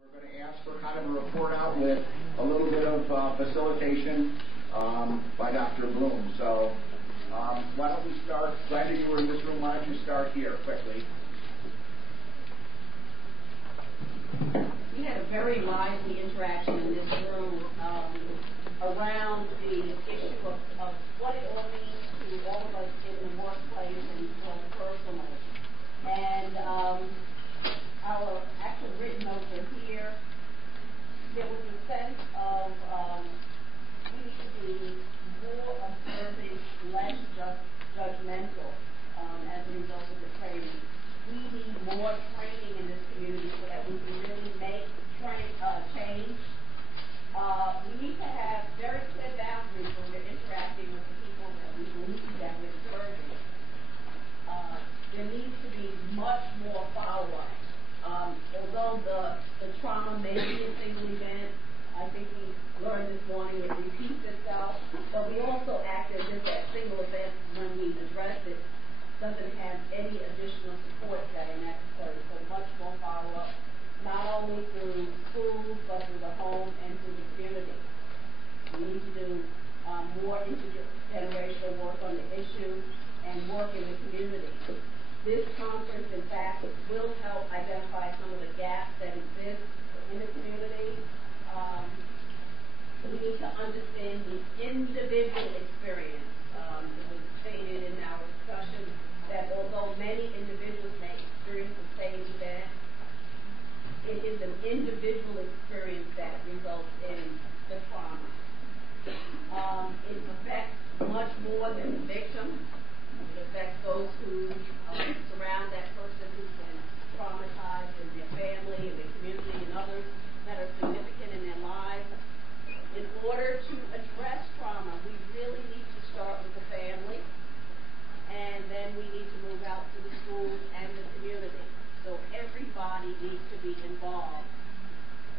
We're going to ask for kind of a report out with a little bit of facilitation by Dr. Bloom. So why don't we start? Glad that you were in this room. Why don't you start here quickly? We had a very lively interaction in this room around the issue of what it all means to all of us in the workplace and personally. And our actual written notes are here. There was a sense of we need to be more observant, less judgmental as a result of the training. We need more training in this community so that we can really make change. We need to have very clear boundaries when we're interacting with the people that we believe that we're serving. There needs to be much more follow-up. Although the trauma may be a single event, I think we learned this morning it repeats itself, but we also act as if that single event, when we address it, doesn't have any additional supports that are necessary. So much more follow-up, not only through schools, but through the home and through the community. We need to do more intergenerational work on the issue and work in the community. This conference, in fact, will help identify some of the gaps that exist in the community. We need to understand the individual experience. It was stated in our discussion that although many individuals may experience the same event, it is an individual experience that results in the trauma. It affects much more than the victim. It affects those who surround that person who's been traumatized, and their family, and their community, and others that are significant in their lives. In order to address trauma, we really need to start with the family, and then we need to move out to the schools and the community. So everybody needs to be involved.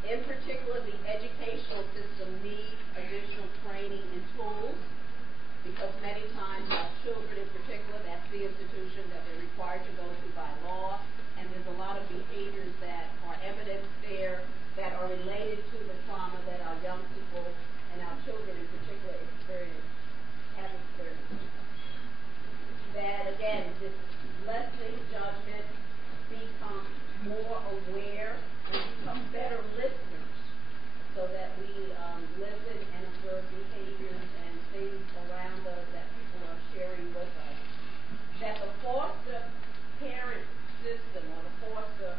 In particular, the educational system needs additional training and tools, because many times our children in particular, that's the institution that they're required to go to by law, and there's a lot of behaviors that are evidenced there that are related to the trauma that our young people and our children in particular have experienced. That, again, this lessening judgment, become more aware and become better listeners so that we listen and observe behaviors and things around us that people are sharing with us. That the foster parent system or the foster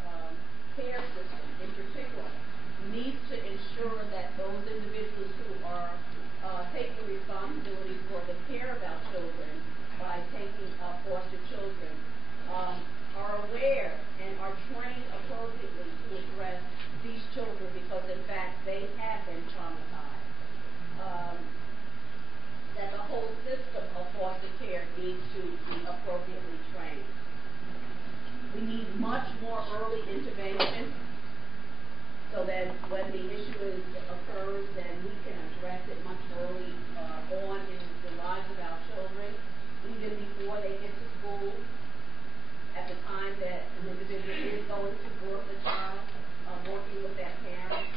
care system in particular needs to ensure that those individuals who are taking responsibility for the care of our children by taking foster children are aware and are trained appropriately to address these children, because in fact they have been traumatized. That the whole system of foster care needs to be appropriately trained. We need much more early intervention so that when the issue occurs, then we can address it much early on in the lives of our children, even before they get to school, at the time that an individual is going to birth a child, working with their parents.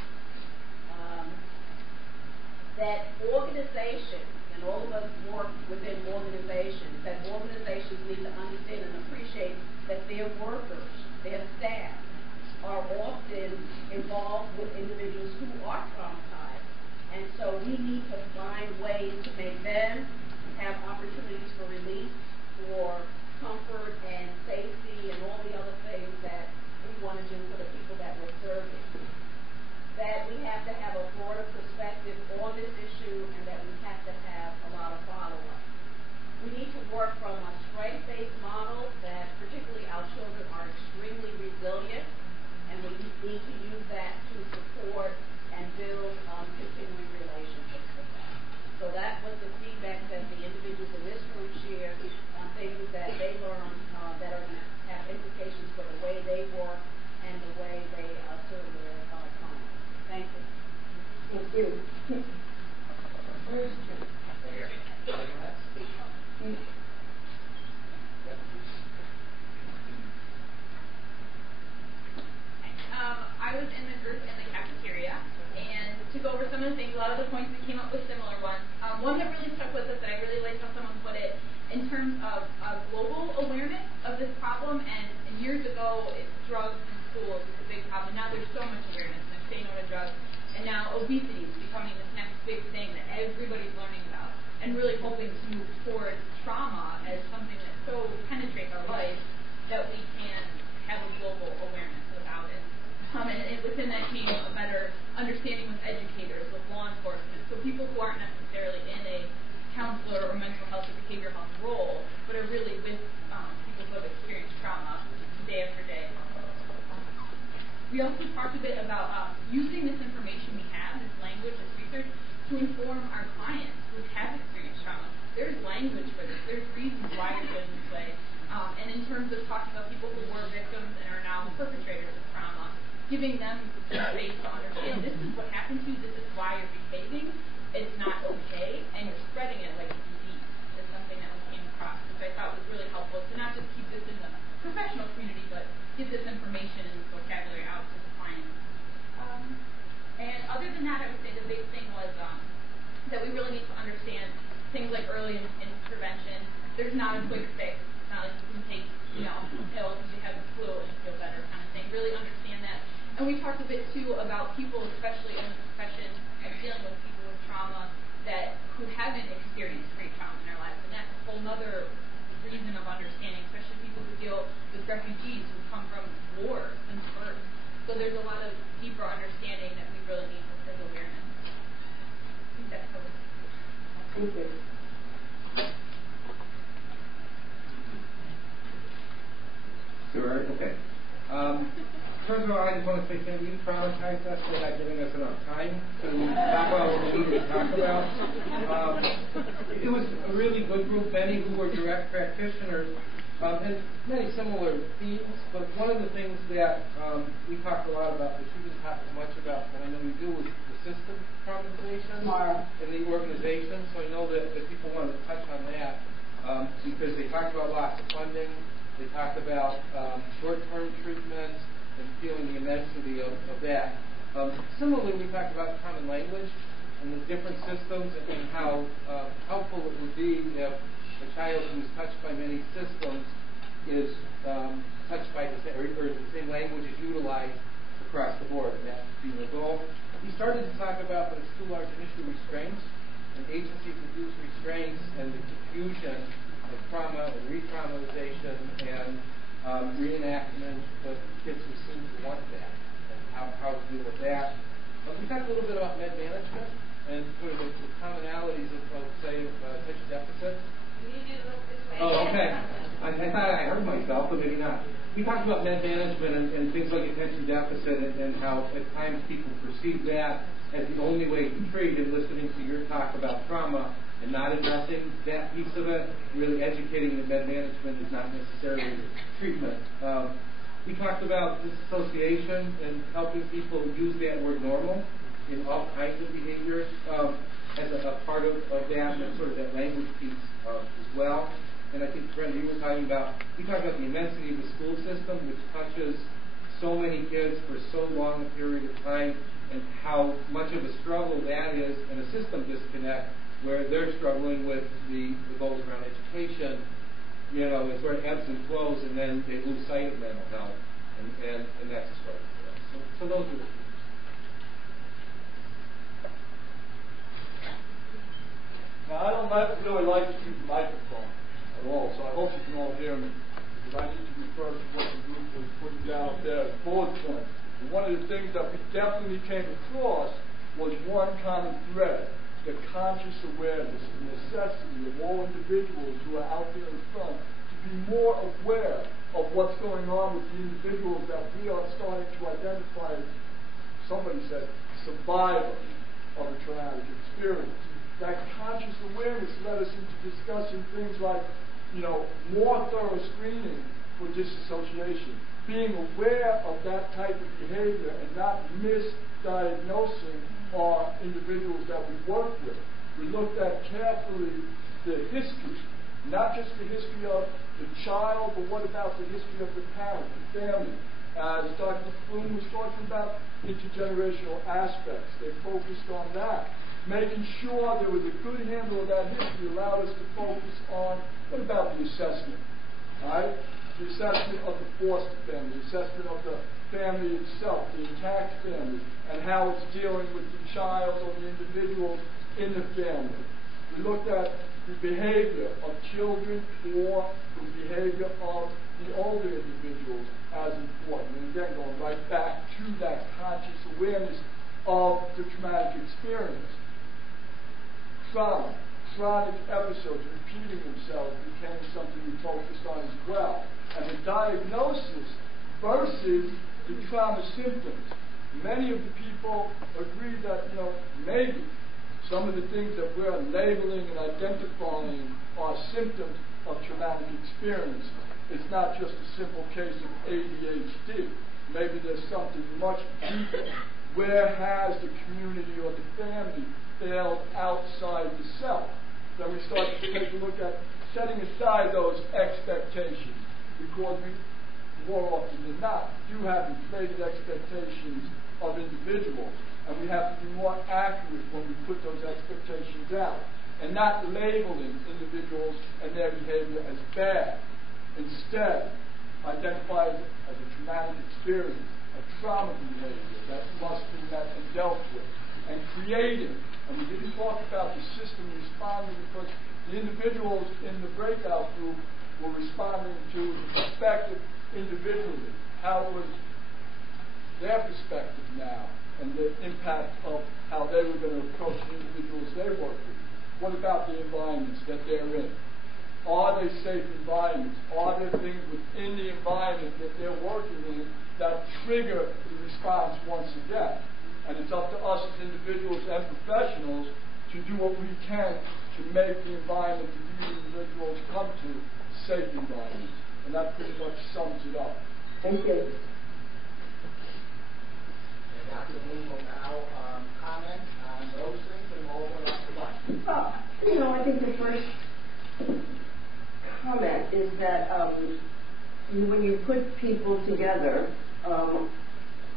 That organizations, and all of us work within organizations, that organizations need to understand and appreciate that their workers, their staff, are often involved with individuals who are traumatized. And so we need to find ways to make them have opportunities for release, for comfort and safety, and all the other things that we want to do for the people that we're serving. That we have to have a broader perspective on this issue, and that we have to have a lot of follow-up. We need to work from a strength-based model that particularly our children are extremely resilient, and we need to use that to support and build continuing relationships with them. So that was the feedback that the individuals in this room shared, things that of the things, a lot of the points we came up with similar ones. One that really stuck with us that I really liked how someone put it in terms of global awareness of this problem. And years ago, drugs in schools was a big problem. Now there's so much awareness and saying no to drugs. And now obesity is becoming this next big thing that everybody's learning about. And really hoping to move towards trauma as something that so penetrates our life that we can have a global awareness about it. And within that came a better understanding with educators, with law enforcement, so people who aren't necessarily in a counselor or mental health or behavioral health role, but are really with people who have experienced trauma day after day. We also talked a bit about using this information we have, this language, this research, to inform our clients who have experienced trauma. There's language for this. There's reasons why you're doing this way. And in terms of talking about people who were victims and are now perpetrators of trauma, giving them space to understand this is what happened to you, this is why you're behaving, it's not okay, and you're spreading it like a disease. Is something that we came across, which I thought was really helpful to not just keep this in the professional community, but give this information and vocabulary out to the clients. And other than that, I would say the big thing was that we really need to understand things like early intervention. There's not a quick fix. It's not like you can take, a pill because you have the flu and you feel better kind of thing. Really understand that. And we talked a bit too about people, especially in the profession of dealing with people with trauma who haven't experienced great trauma in their lives. And that's a whole other reason of understanding, especially people who deal with refugees who come from wars and birth. So there's a lot of deeper understanding that we really need as awareness. I think that's covered. Thank you. Sure, okay. First of all, I just want to say thank you, traumatized us for not giving us enough time to talk about what we needed to talk about. It was a really good group, many who were direct practitioners, and many similar themes, but one of the things that we talked a lot about, that you didn't talk as much about, but I know you do, was the system traumatization in the organization, so I know that people wanted to touch on that, because they talked about lots of funding, they talked about short-term treatments, and feeling the immensity of that. Similarly, we talked about common language and the different systems and how helpful it would be if a child who is touched by many systems is touched by the same language is utilized across the board, and that being the goal. We started to talk about, but it's too large an issue, restraints, and agencies that use restraints and the confusion of trauma and re-traumatization and reenactment of kids who seem to want that, and how to deal with that. We talked a little bit about med management and sort of the commonalities of say, attention deficit. Oh, okay. I thought I heard myself, but maybe not. We talked about med management and things like attention deficit and how at times people perceive that as the only way to treat, and listening to your talk about trauma and not addressing that piece of it, really educating that med management is not necessarily treatment. We talked about disassociation and helping people use that word normal in all kinds of behaviors as a part of that, and sort of that language piece as well. And I think, Brenda, you were talking about, we talked about the immensity of the school system, which touches so many kids for so long a period of time, and how much of a struggle that is, and a system disconnect where they're struggling with the goals around education. It sort of ebbs and flows, and then they lose sight of mental health, and that's a struggle for us. So those are the things. Now, I don't really like to use the microphone at all, so I hope you can all hear me, because I need to refer to what the group was putting down there as bullet points. And one of the things that we definitely came across was one common thread: the conscious awareness, the necessity of all individuals who are out there in front to be more aware of what's going on with the individuals that we are starting to identify as, somebody said, survivors of a traumatic experience. That conscious awareness led us into discussing things like, more thorough screening for disassociation, being aware of that type of behavior and not misdiagnosing our individuals that we work with. We looked at carefully the history, not just the history of the child, but what about the history of the parent, the family, as Dr. Bloom was talking about intergenerational aspects. They focused on that. Making sure there was a good handle of that history allowed us to focus on, what about the assessment? All right? The assessment of the foster family, the assessment of the family itself, the intact family, and how it's dealing with the child or the individuals in the family. We looked at the behavior of children or the behavior of the older individuals as important. And again, going right back to that conscious awareness of the traumatic experience. Trauma, chronic episodes repeating themselves became something we focused on as well. And the diagnosis versus the trauma symptoms. Many of the people agree that, maybe some of the things that we're labeling and identifying are symptoms of traumatic experience. It's not just a simple case of ADHD. Maybe there's something much deeper. Where has the community or the family failed outside the self? Then we start to take a look at setting aside those expectations, because we, more often than not, do have inflated expectations of individuals, and we have to be more accurate when we put those expectations out, and not labeling individuals and their behavior as bad. Instead, identify it as a traumatic experience, a trauma behavior that must be met and dealt with, and creating. And we didn't talk about the system responding, because the individuals in the breakout group were responding to the perspective individually, how it was their perspective now, and the impact of how they were going to approach the individuals they work with. What about the environments that they're in? Are they safe environments? Are there things within the environment that they're working in that trigger the response once again? And it's up to us as individuals and professionals to do what we can to make the environment that these individuals come to safe environments. And that pretty much sums it up. Thank you. And Dr. Bloom will now comment on those things, and we'll open up the line. I think the first comment is that when you put people together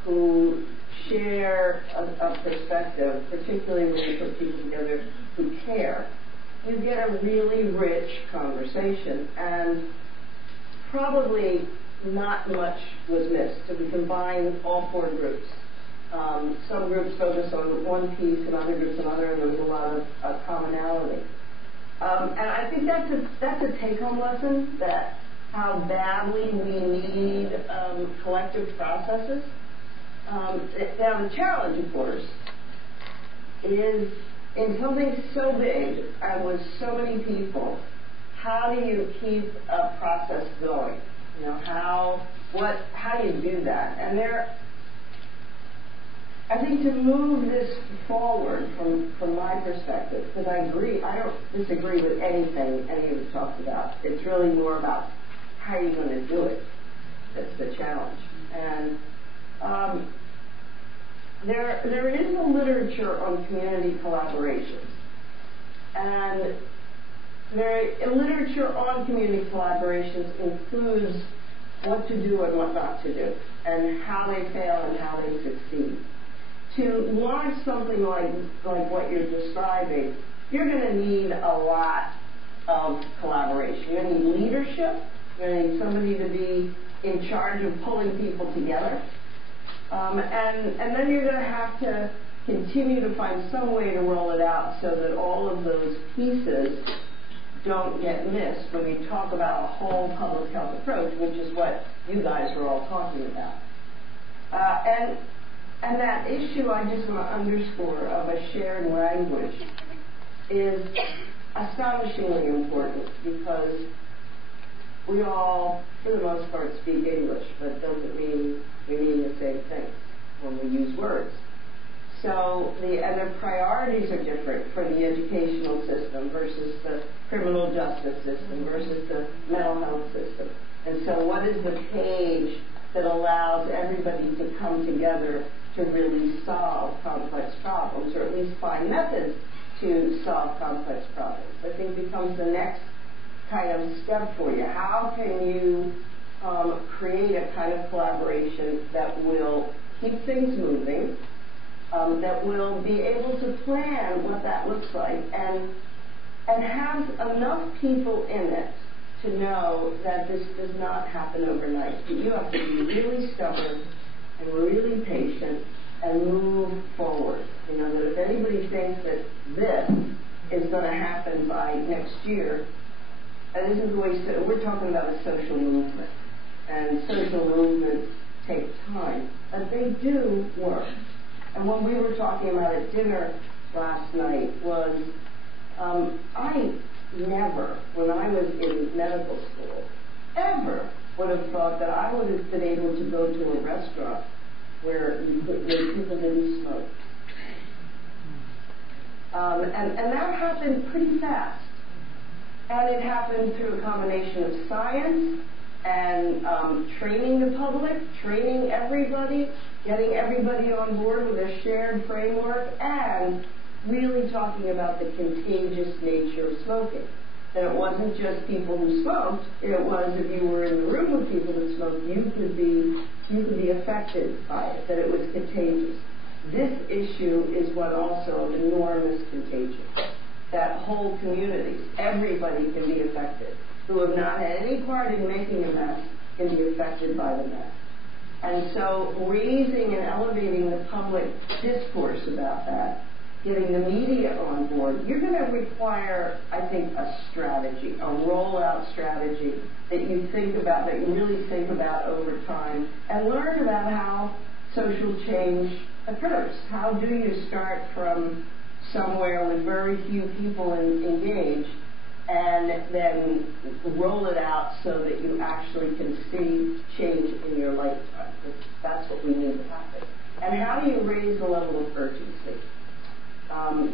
who share a perspective, particularly when you put people together who care, you get a really rich conversation, and probably not much was missed. So we combined all four groups. Some groups focus on one piece and other groups another, and there was a lot of commonality. And I think that's a take-home lesson, that how badly we need collective processes. Now the challenge, of course, is in something so big and with so many people, how do you keep a process going? How do you do that? And I think to move this forward from my perspective, because I don't disagree with anything any of you talked about. It's really more about how you're going to do it. That's the challenge. And there is a literature on community collaboration. And literature on community collaborations includes what to do and what not to do, and how they fail and how they succeed. To launch something like what you're describing, you're going to need a lot of collaboration. You're going to need leadership. You're going to need somebody to be in charge of pulling people together. And then you're going to have to continue to find some way to roll it out so that all of those pieces don't get missed when we talk about a whole public health approach, which is what you guys were all talking about. And that issue I just want to underscore of a shared language is astonishingly important, because we all, for the most part, speak English, but it doesn't mean we mean the same things when we use words. So the priorities are different for the educational system versus the criminal justice system versus the mental health system. And so what is the page that allows everybody to come together to really solve complex problems, or at least find methods to solve complex problems? I think becomes the next kind of step for you. How can you create a kind of collaboration that will keep things moving, that will be able to plan what that looks like, and have enough people in it to know that this does not happen overnight. But you have to be really stubborn and really patient and move forward. You know, that if anybody thinks that this is going to happen by next year, and this is the way, we're talking about a social movement. And social movements take time, but they do work. And what we were talking about at dinner last night was, I never, when I was in medical school, ever would have thought that I would have been able to go to a restaurant where people didn't smoke. And that happened pretty fast. And it happened through a combination of science and training the public, training everybody, getting everybody on board with a shared framework, and really talking about the contagious nature of smoking. That it wasn't just people who smoked, it was if you were in the room with people that smoked, you could be affected by it, that it was contagious. This issue is one also of enormous contagion. That whole communities, everybody can be affected. Who have not had any part in making a mess can be affected by the mess. And so raising and elevating the public discourse about that, getting the media on board, you're going to require, I think, a strategy, a rollout strategy that you think about, that you really think about over time, and learn about how social change occurs. How do you start from somewhere with very few people engaged, and then roll it out so that you actually can see change in your lifetime? That's what we need to happen. And how do you raise the level of urgency?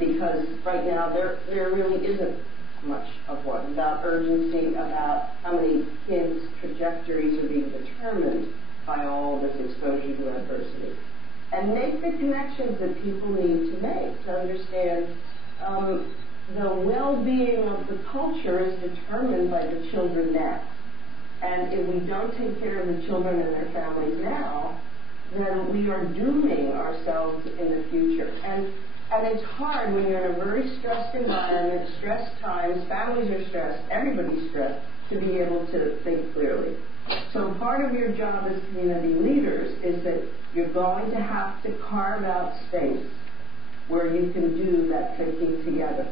Because right now there really isn't much of one, about urgency, about how many kids' trajectories are being determined by all this exposure to adversity. And make the connections that people need to make to understand the well-being of the culture is determined by the children now. And if we don't take care of the children and their families now, then we are dooming ourselves in the future. And it's hard when you're in a very stressed environment, stressed times, families are stressed, everybody's stressed, to be able to think clearly. So part of your job as community leaders is that you're going to have to carve out space where you can do that thinking together,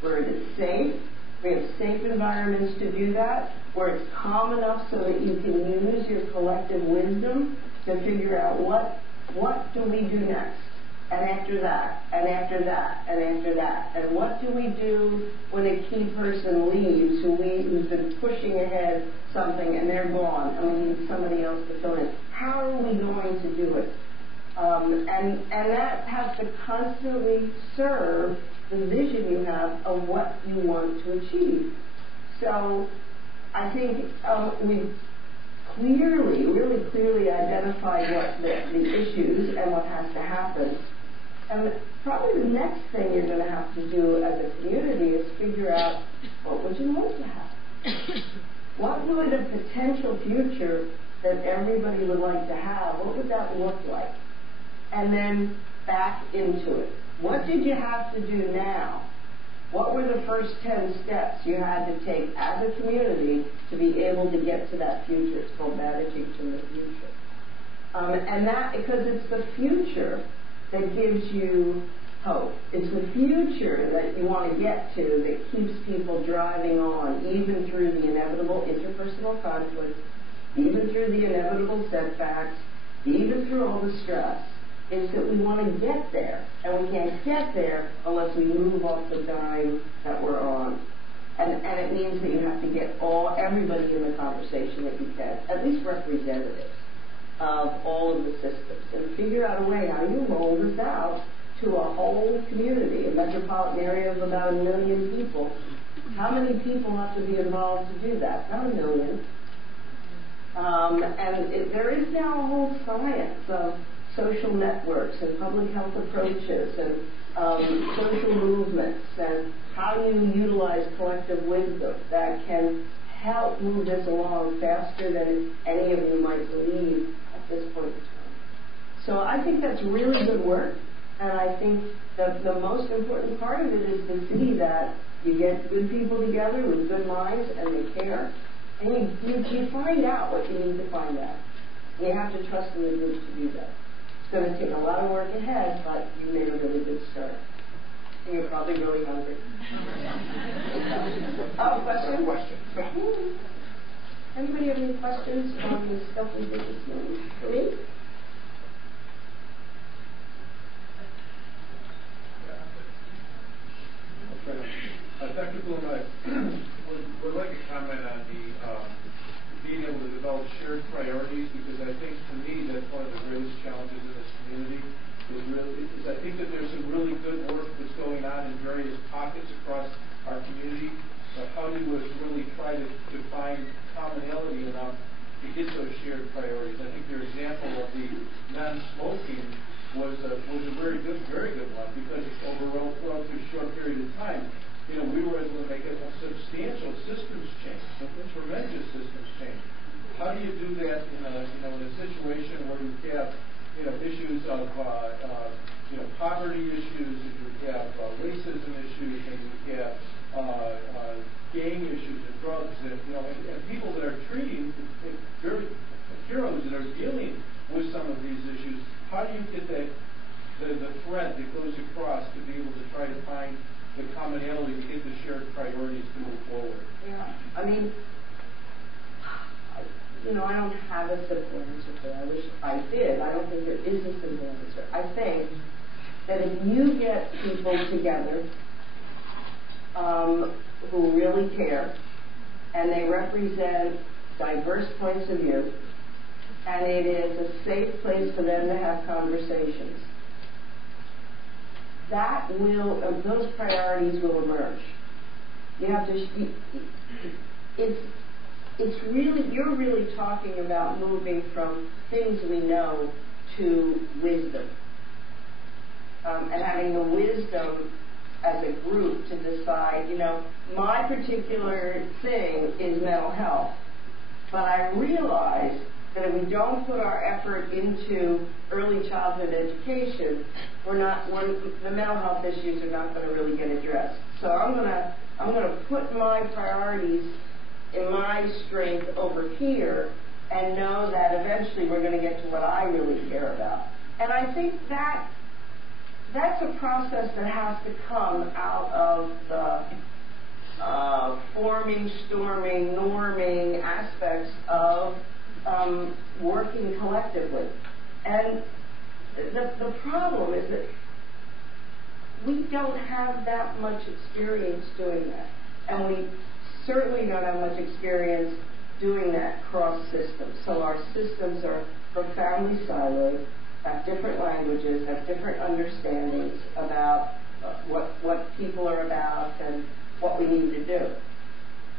where it is safe, we have safe environments to do that, where it's calm enough so that you can use your collective wisdom to figure out what do we do next, and after that, and after that, and after that, and what do we do when a key person leaves who's been pushing ahead something and they're gone and we need somebody else to fill in. How are we going to do it? And that has to constantly serve the vision you have of what you want to achieve. So I think we've really clearly identified what the issues and what has to happen. And probably the next thing you're going to have to do as a community is figure out, what would you like to have? What would a potential future that everybody would like to have, what would that look like? And then back into it. What did you have to do now? What were the first 10 steps you had to take as a community to be able to get to that future? It's called managing to the future. And that, because it's the future that gives you hope. It's the future that you want to get to that keeps people driving on, even through the inevitable interpersonal conflict, even through the inevitable setbacks, even through all the stress. Is that we want to get there, and we can't get there unless we move off the dime that we're on. And it means that you have to get everybody in the conversation that you can, at least representatives of all of the systems, and figure out a way how you roll this out to a whole community, a metropolitan area of about 1 million people. How many people have to be involved to do that? Not 1 million. There is now a whole science of social networks and public health approaches and social movements and how you utilize collective wisdom that can help move this along faster than any of you might believe at this point in time. So I think that's really good work, and I think the most important part of it is to see that you get good people together with good minds and they care, and you find out what you need to find out. You have to trust in the group to do that. It's going to take a lot of work ahead, but you made a really good start. And you're probably really hungry. Question? Anybody have any questions on the stuff we did this morning? For me? Dr. Bloom, I would like to comment on the being able to develop shared priorities, because I think, to me, that's one of the greatest challenges in this community. Is I think that there's some really good work that's going on in various pockets across our community. How do we really try to find commonality enough to get those shared priorities? I think your example of the non-smoking was a very good one, because over a relatively short period of time, we were able to make a substantial systems change, a tremendous systems change. How do you do that in a situation where you have issues of poverty issues, and you have racism issues, and you have gang issues and drugs, and people that are treating very heroes that are dealing with some of these issues? How do you get the thread that goes across to be able to try to find the commonality to get the shared priorities to move forward? Yeah, I mean, I don't have a simple answer for that. I wish I did. I don't think there is a simple answer. I think that if you get people together who really care, and they represent diverse points of view, and it is a safe place for them to have conversations, those priorities will emerge. You have to. You're really talking about moving from things we know to wisdom, and having the wisdom as a group to decide. My particular thing is mental health, but I realize that if we don't put our effort into early childhood education, the mental health issues are not going to really get addressed. So I'm going to put my priorities in my strength over here, and know that eventually we're going to get to what I really care about. And I think that's a process that has to come out of the forming, storming, norming aspects of working collectively. And the problem is that we don't have that much experience doing that. And we certainly don't have much experience doing that cross systems. So our systems are profoundly siloed, have different languages, have different understandings about what people are about and what we need to do.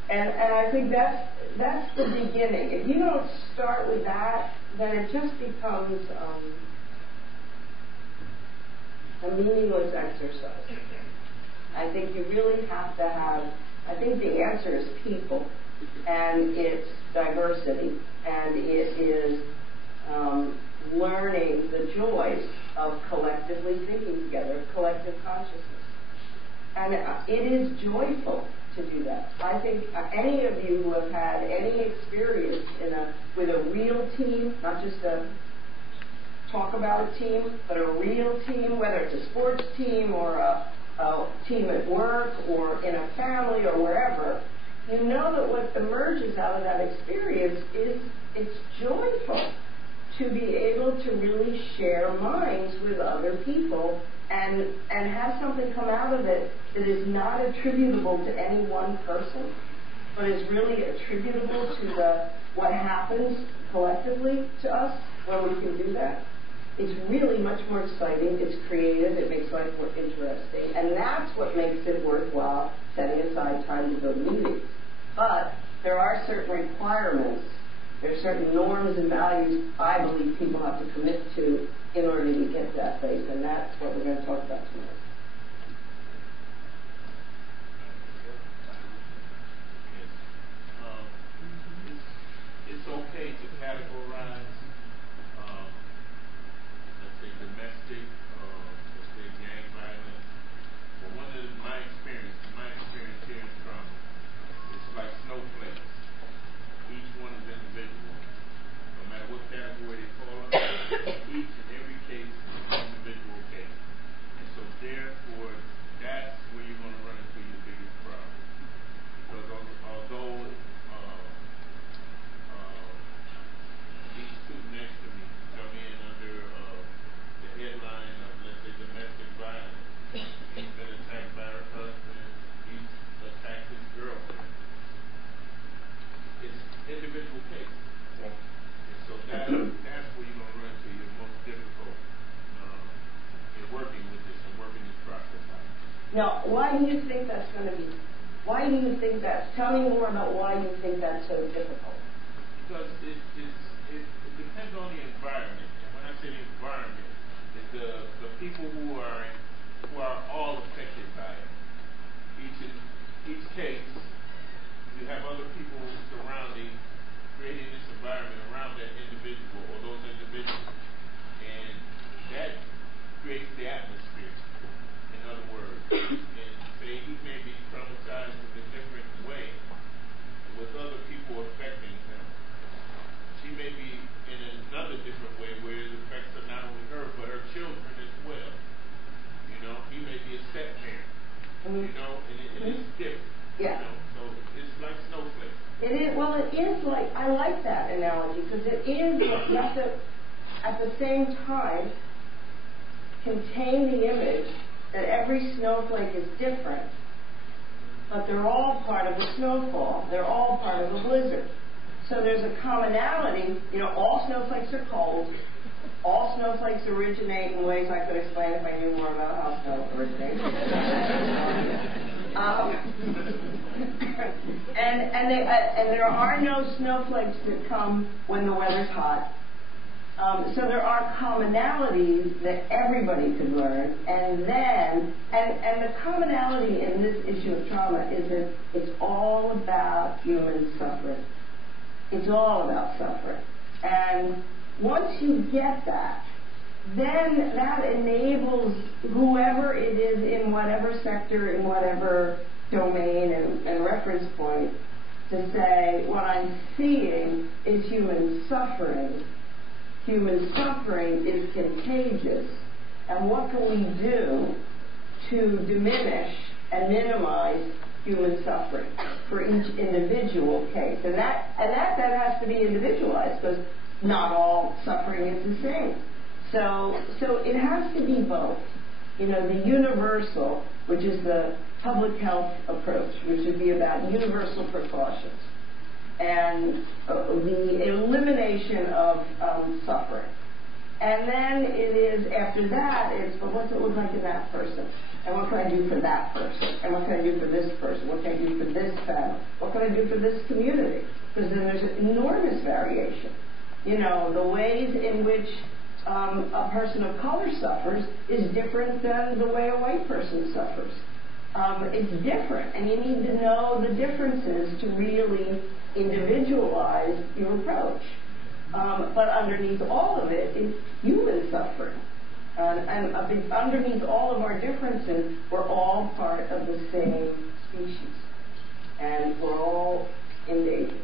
And I think that's the beginning. If you don't start with that, then it just becomes a meaningless exercise. I think you really have to have, I think the answer is people, and it's diversity, and it is learning the joys of collectively thinking together, collective consciousness. And it is joyful to do that. I think any of you who have had any experience with a real team, not just a talk about a team, but a real team, whether it's a sports team or a team at work or in a family or wherever, you know that what emerges out of that experience is it's joyful to be able to really share minds with other people and have something come out of it that is not attributable to any one person, but is really attributable to what happens collectively to us when we can do that. It's really much more exciting, it's creative, it makes life more interesting, and that's what makes it worthwhile setting aside time to go to meetings. But there are certain requirements, there are certain norms and values I believe people have to commit to in order to get to that place, and that's what we're going to talk about tonight. hesitate to categorize, let's say domestic, let's say gang violence. But one of my experience here in Trump, it's like snowflakes. Each one is individual. No matter what category they fall under, each and every case is an individual case. And so therefore, that's where you're going to run into your biggest problem. Because although these two next to me come in under the headline of, let's say, domestic violence, he's been attacked by her husband, he's attacked his girlfriend. It's individual cases. And so that's where you're going to run into your most difficult in working with this and working this process out. Now, why do you think that's going to be? Why do you think that's? Tell me more about why you think that's so difficult. Because it depends on the environment. And when I say the environment, it's the people who are all affected by it. Each case, you have other people surrounding, creating this environment around that individual or those individuals, and that creates the atmosphere. In other words, and say he may be traumatized in a different way, with other people affecting him. She may be in another different way where it affects her, not only her, but her children as well. You know, he may be a step parent. You know, and it's different. Yeah. You know, so it's like snowflakes. It is. Well, it is like, I like that analogy because it is. You have to, at the same time, contain the image that every snowflake is different, but they're all part of the snowfall. They're all part of the blizzard. So there's a commonality. You know, all snowflakes are cold. All snowflakes originate in ways I could explain if I knew more about how snow originates. And there are no snowflakes that come when the weather's hot. So there are commonalities that everybody could learn, and the commonality in this issue of trauma is that it's all about human suffering. It's all about suffering. And once you get that, then that enables whoever it is in whatever sector, in whatever domain and reference point, to say, what I'm seeing is human suffering. Human suffering is contagious. And what can we do to diminish and minimize human suffering for each individual case? And that has to be individualized because not all suffering is the same. So it has to be both. You know, the universal, which is the public health approach, which would be about universal precautions, and the elimination of suffering. And then it is, after that, it's, well, what's it look like in that person? And what can I do for that person? And what can I do for this person? What can I do for this family? What can I do for this community? Because then there's enormous variation. You know, the ways in which a person of color suffers is different than the way a white person suffers. It's different, and you need to know the differences to really individualize your approach. But underneath all of it is human suffering. And underneath all of our differences, we're all part of the same species. And we're all in danger.